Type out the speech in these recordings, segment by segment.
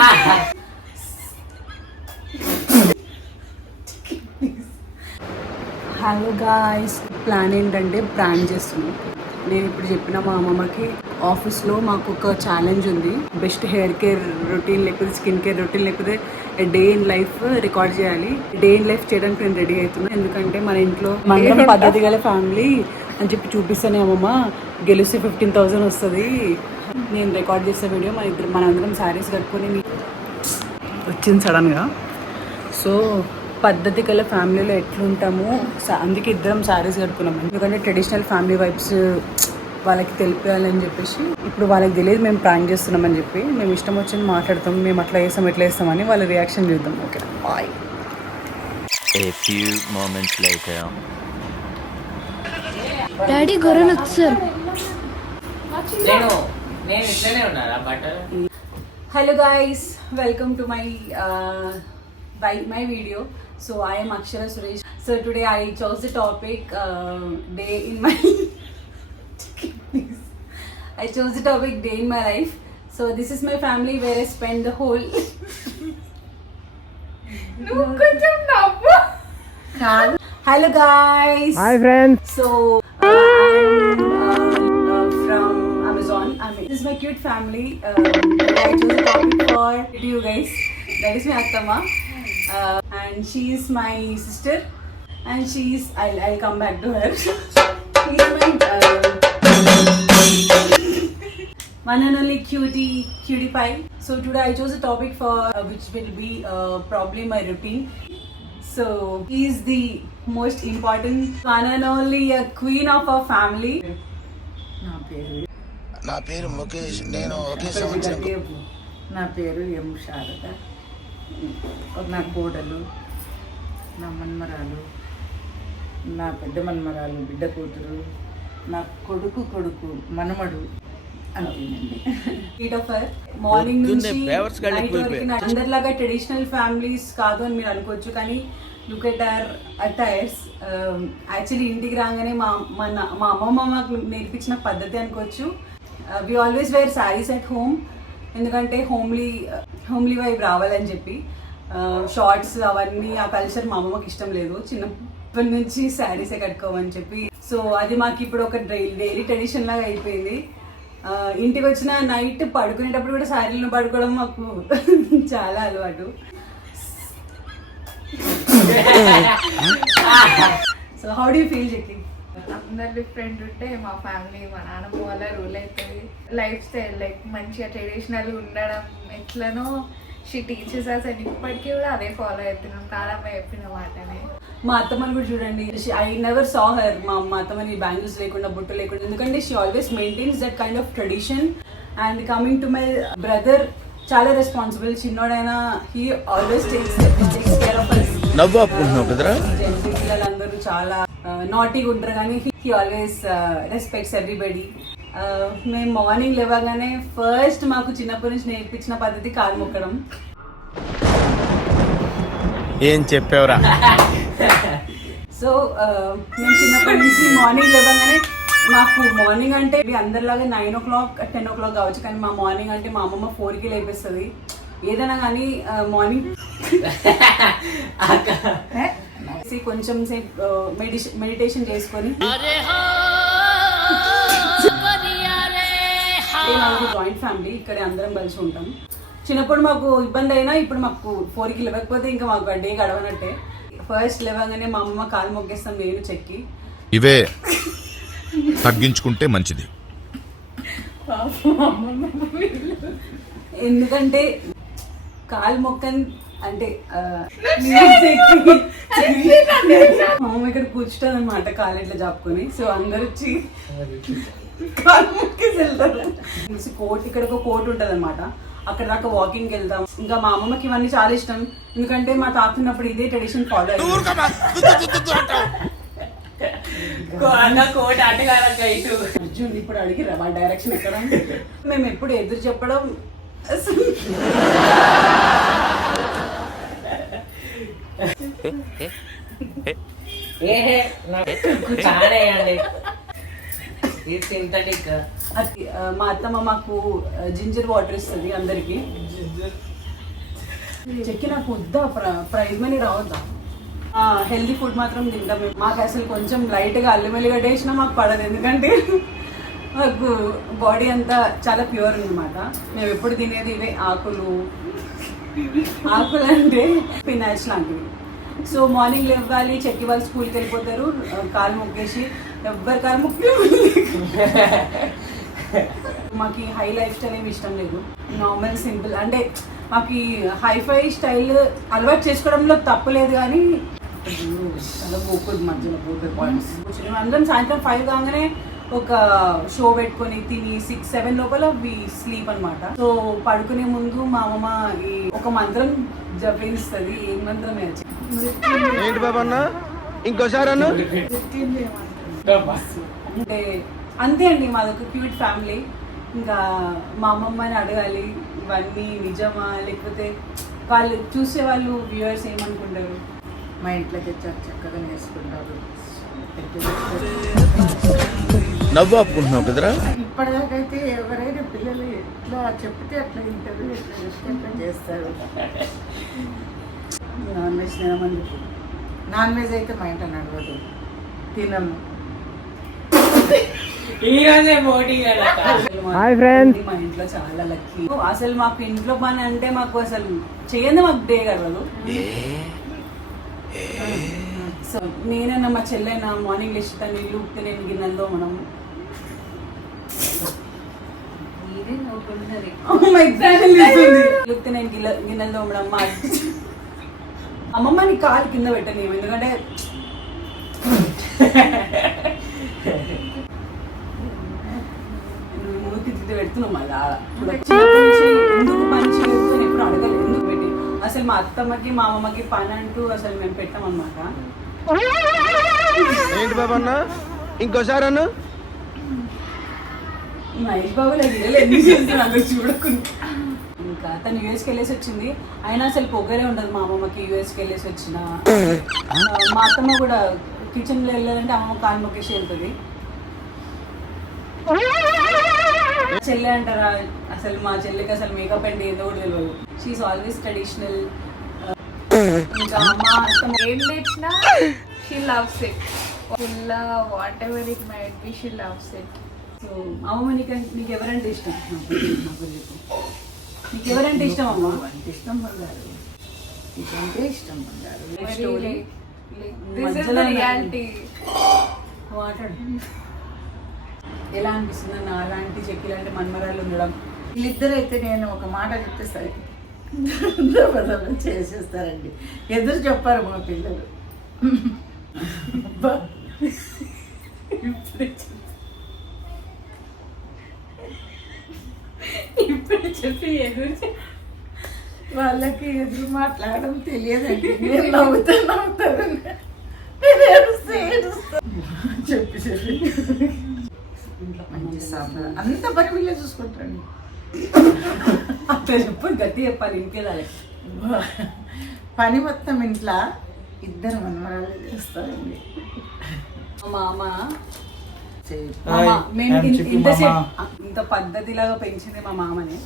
Hello guys, plan ఏంటంటే prank చేస్తున్నాం. నేను ఇప్పుడు చెప్పిన మా అమ్మమ్మకి ఆఫీస్లో మాకు ఒక ఛాలెంజ్ ఉంది. బెస్ట్ హెయిర్ కేర్ రొటీన్ లేకపోతే స్కిన్ కేర్ రొటీన్ లేకపోతే డే ఇన్ లైఫ్ రికార్డ్ చేయాలి. డే ఇన్ లైఫ్ చేయడానికి నేను రెడీ అవుతున్నాను. ఎందుకంటే మన ఇంట్లో మన పద్ధతి గల ఫ్యామిలీ అని చెప్పి చూపిస్తానే అమ్మమ్మ గెలిస్తే 15,000 వస్తుంది. నేను రికార్డ్ చేసే వీడియో మనందరం శారీస్ కట్టుకొని వచ్చింది సడన్గా. సో పద్ధతి గల ఫ్యామిలీలో ఎట్లుంటామో అందుకే ఇద్దరం శారీస్ కట్టుకున్నాం. ఎందుకంటే ట్రెడిషనల్ ఫ్యామిలీ వైబ్స్ వాళ్ళకి తెలిపాలని చెప్పేసి. ఇప్పుడు వాళ్ళకి తెలియదు మేము ప్రాంక్ చేస్తున్నామని చెప్పి. మేము ఇష్టం వచ్చింది మాట్లాడతాం, మేము అట్లా చేస్తాం ఇట్లా చేస్తామని వాళ్ళ రియాక్షన్ చూద్దాం. Okay bye. డాడీ గొర్రెలు వచ్చారు. Hello guys, welcome to my video. So I am Akshara Suresh. So today I chose the topic day in my I chose the topic day in my life. So this is my family where I spend the whole Hello guys. Hi friends. So I'm from Amazon. This is my cute family. I chose the topic for you guys. That is my Attama. And she is my sister, and I'll come back to her. She is my one and only cutie pie. So today I chose a topic for which will be probably my routine. So he is the most important one and only queen of our family. నా పేరు ముఖేష్. నేను ఒకే సంవత్సరం. నా పేరు ఎం శారద. నా కోడలు, నా మన్మరాలు, నా పెద్ద మన్మరాలు, బిడ్డ కూతురు, నా కొడుకు మనమడు అంతేనండి. మార్నింగ్ నుంచి నైట్ వరకు అందరిలాగా ట్రెడిషనల్ ఫ్యామిలీస్ కాదు అని మీరు అనుకోవచ్చు, కానీ look at our attires. Actually ఇంటికి రాగానే మా అమ్మమ్మ మాకు నేర్పించిన పద్ధతి అనుకోవచ్చు. We always wear saris at home, ఎందుకంటే హోమ్లీ వైబ్ రావాలని చెప్పి. షార్ట్స్ అవన్నీ ఆ కల్చర్ మా అమ్మమ్మకి ఇష్టం లేదు, చిన్నప్పటి నుంచి శారీసే కట్టుకోమని చెప్పి. సో అది మాకు ఇప్పుడు ఒక డైలీ ట్రెడిషన్ లాగా అయిపోయింది. ఇంటికి వచ్చిన నైట్ పడుకునేటప్పుడు కూడా శారీలను పడుకోవడం మాకు చాలా అలవాటు. So how do you feel చెక్కి? అందరు డిఫరెంట్ ఉంటే మా ఫ్యామిలీ మా నాన్నమ్మ వల్ల రూల్ అవుతుంది. లైఫ్ స్టైల్ లైక్ మంచిగా ట్రెడిషనల్ ఉండడం ఎట్లనో షీ టీచర్స్ అస్ అండ్ ఇప్పటికీ కూడా అదే ఫాలో అవుతున్నాం. నాన్నమ్మ చెప్పిన మాటనే. మా అత్తమ్మని కూడా చూడండి, ఐ నెవర్ సా హర్ మా అత్తమ్మని బ్యాంగిల్స్ లేకుండా బొట్టు లేకుండా, ఎందుకంటే she always maintains that kind of tradition. And coming to my brother, చాలా రెస్పాన్సిబుల్. చిన్నోడైనా he always takes care of us. పిల్లలందరూ చాలా నాటీగా ఉంటారు, కానీ హీ ఆల్వేస్ రెస్పెక్ట్స్ ఎవ్రీబడి. మేము మార్నింగ్ లేవగానే ఫస్ట్ మాకు చిన్నప్పటి నుంచి నేర్పించిన పద్ధతి కాలు మొక్కడం. ఏం చెప్పావురా? సో మేము చిన్నప్పటి నుంచి మార్నింగ్ లేవగానే, మాకు మార్నింగ్ అంటే అందరిలాగా 9 o'clock 10 o'clock కావచ్చు, కానీ మా మార్నింగ్ అంటే మా అమ్మమ్మ 4కి లేపేస్తుంది. ఏదైనా కానీ మార్నింగ్ కొంచెం సేపు మెడిటేషన్ చేసుకొని. జాయింట్ ఫ్యామిలీ, ఇక్కడే అందరం కలిసి ఉంటాం. చిన్నప్పుడు మాకు ఇబ్బంది అయినా ఇప్పుడు మాకు 4కి లేవకపోతే ఇంకా మాకు డే గడవనట్టే. ఫస్ట్ లేవగానే మా అమ్మ కాలు మొక్కేస్తాం నేను చెక్కి. ఇవే తగ్గించుకుంటే మంచిది. ఎందుకంటే కాలు మొక్కని అంటే అమ్మ ఇక్కడ కూర్చుంటుంది అనమాట, కాలు ఇట్లా చెప్పుకొని. సో అందరు వచ్చి కాలు మొక్కేసి వెళ్తారు. కోట్, ఇక్కడ ఒక కోట్ ఉంటుంది అనమాట, అక్కడ దాకా వాకింగ్కి వెళ్తాం. ఇంకా మా అమ్మమ్మకి ఇవన్నీ చాలా ఇష్టం, ఎందుకంటే మా తాత ఉన్నప్పుడు ఇదే ట్రెడిషన్ ఫాలో అయ్యింది. అర్జున్ ఇప్పుడు అడిగిరా మా డైరెక్షన్ ఎక్కడ? మేము ఎప్పుడు ఎదురు చెప్పడం మా అత్తమ్మ మాకు జింజర్ వాటర్ ఇస్తుంది అందరికి. చెక్కి నాకు వద్దా ప్రైజ్ మనీ రావద్దా? హెల్దీ ఫుడ్ మాత్రం తింటాం. మాకు అసలు కొంచెం లైట్గా అల్లం వెల్లిగడ్డ వేసినా మాకు పడదు, ఎందుకంటే మాకు బాడీ అంతా చాలా ప్యూర్ అనమాట. మేము ఎప్పుడు తినేది ఇవే ఆకులు అంటే స్పినాచ్ లాంటివి. సో మార్నింగ్ లేవాలి, చెక్కి వాళ్ళు స్కూల్కి వెళ్ళిపోతారు, కాలు మొక్కేసి ఎవ్వరి కాలు మొక్కి మాకు హై లైఫ్ స్టైల్ ఏమి ఇష్టం లేదు. నార్మల్ సింపుల్ అంటే మాకు హైఫై స్టైల్ అలవాటు చేసుకోవడంలో తప్పలేదు, కానీ అలా పోకూడదు మధ్యలో పోతే పాయింట్స్. అందరం సాయంత్రం 5 కాగానే ఒక షో పెట్టుకొని తిని 6-7 లోపల స్లీప్ అనమాట. సో పడుకునే ముందు మా అమ్మ ఈ ఒక మంత్రం జపిస్తుంది. ఏ మంత్రం ఏంటి బాబా అన్న ఇంకోసారి అన్న అంటే అంతే అండి, మాదొక క్యూట్ ఫ్యామిలీ. ఇంకా మా అమ్మమ్మని అడగాలి ఇవన్నీ నిజమా, లేకపోతే వాళ్ళు చూసే వాళ్ళు వ్యూవర్స్ ఏమనుకుంటారు. మా ఇంట్లోకి చక్కగా నేర్చుకుంటారు. నవ్వు ఆపుకుంటున్నావు కదరా. ఇప్పటిదాకైతే ఎవరైనా పిల్లలు ఎట్లా చెప్తే అట్లా తింటారు, ఎట్లా చెప్తే అట్లా చేస్తారు. నాన్ వెజ్ తినమని నాన్ వెజ్ అయితే మా ఇంట్లో నడవదు, తినము. మా ఇంట్లో చాలా లక్కీ. అసలు మాకు ఇంట్లో పని అంటే మాకు అసలు చేయండి, మాకు డే గడవదు. సో నేనన్నా మా చెల్లెనా మార్నింగ్ లేచి నీళ్ళు ఉప్పితే నేను గిన్నెలతో మనం ఉప్పితే నేను గిన్నెలు తోమడం. మా అమ్మమ్మని కాలు కింద పెట్టని, ఎందుకంటే తిట్టి పెడుతున్నాం. మళ్ళీ ఎందుకు పని చేయొద్దు అని ఎప్పుడు అడగలేదు, ఎందుకు పెట్టి. అసలు మా అత్తమ్మకి మా అమ్మమ్మకి పని అంటూ అసలు మేము పెట్టామన్నమాట. ఏంటి బాబా అన్న ఇంకోసారి అన్న మహేష్ బాబు ఎన్ని చేస్తున్నారు చూడకుండా. ఇంకా తను యూఎస్కి వెళ్ళేసి వచ్చింది, అయినా అసలు పొగలే ఉండదు మా అమ్మమ్మకి. యూఎస్కి వెళ్ళేసి వచ్చిన మా అత్తమ్మ కూడా కిచెన్లో వెళ్ళాలంటే అమ్మమ్మ కాలు మొక్కేసి వెళ్తుంది. చెల్లె అంటారా, అసలు మా చెల్లెకి అసలు మేకప్ అంటే ఏదో కూడా తెలియదు. She is always traditional. ఇంకా మా అత్తమ్మ ఏం తెచ్చినా she loves it. Full whatever it might be, she loves it. So అమ్మమ్మ నీకు ఎవరంటే ఇష్టం? నీకు ఎవరంటే ఇష్టం అమ్మ? అంటే ఇష్టం బంగారు, ఇదంటే ఇష్టం బంగారు. This is the reality. మాట్లాడు. ఎలా అనిపిస్తుంది నా అలాంటి చెక్కిలు అంటే మన్మరాలు ఉండడం? వీళ్ళిద్దరు అయితే నేను ఒక మాట చెప్తే సరే చేసేస్తారండి. ఎదురు చెప్పారు మా పిల్లలు. ఇప్పుడు చెప్పి ఎదురు వాళ్ళకి ఎదురు మాట్లాడడం తెలియదండి. నేను నవ్వుతారు చెప్పి చెప్పి మంచి సాంబార్ అంత పని వీళ్ళే చూసుకుంటారండి. అట్లా చెప్పు, గట్టి చెప్పాలి ఇంకేదాలి. పని మొత్తం ఇంట్లో ఇద్దరు మనమరాలు చేస్తారండి. మా అమ్మ చేయి. మేము ఇంతసేపు ఇంత పద్ధతిలాగా పెంచింది మా మామని.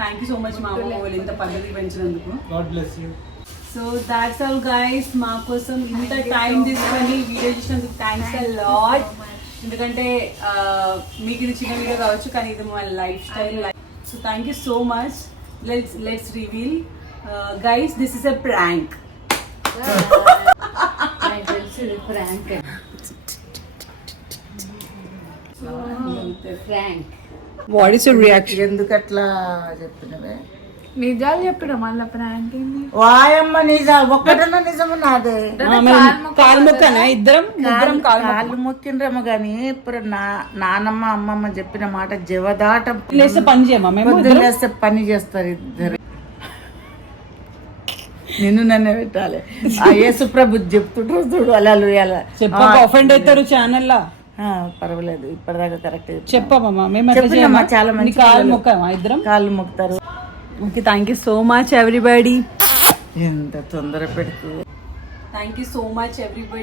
థ్యాంక్ యూ సో మచ్ మా అమ్మ వాళ్ళు ఇంత పద్ధతి పెంచినందుకు. So that's all guys. మా కోసం ఇంత టైం తీసుకొని వీడియో చూసినందుకు థ్యాంక్స్ అ లాట్. ఎందుకంటే మీకు ఇది చిన్న వీడియో కావచ్చు, కానీ ఇది మా life style. So thank you so much. Let's reveal guys, this is a prank. What is your reaction? ఎందుకు అట్లా చెప్పినవే? నిజాలు చెప్పిన మళ్ళీ ప్రాంక్ ఏంది? వాయమ్మ నిజం ఒక్కటన్నా నిజము నాదే. కాలు మొక్కనా? ఇద్దరం కాళ్ళు మొక్కిండ్రేమో కానీ ఇప్పుడు నానమ్మ అమ్మమ్మ చెప్పిన మాట జవదాటం. లేస్తే పని చేయమా? మేము పొద్దున్నేస్తే పని చేస్తారు ఇద్దరు. నిన్ను నన్నే పెట్టాలి. ఆ యేసుప్రభు చెప్తుంటారు చూడు, అలా చెప్పక ఆఫెండ్ అవుతారు ఛానల్లా. పర్వాలేదు, ఇప్పటిదాకా కరెక్ట్ చెప్పమ్మా. మేము చాలా మంది కాలు మొక్కమా? ఇద్దరం కాళ్ళు మొక్కుతారు. Okay, thank you so much everybody. ఎంత తొందర పెడుతుంది. Thank you so much everybody.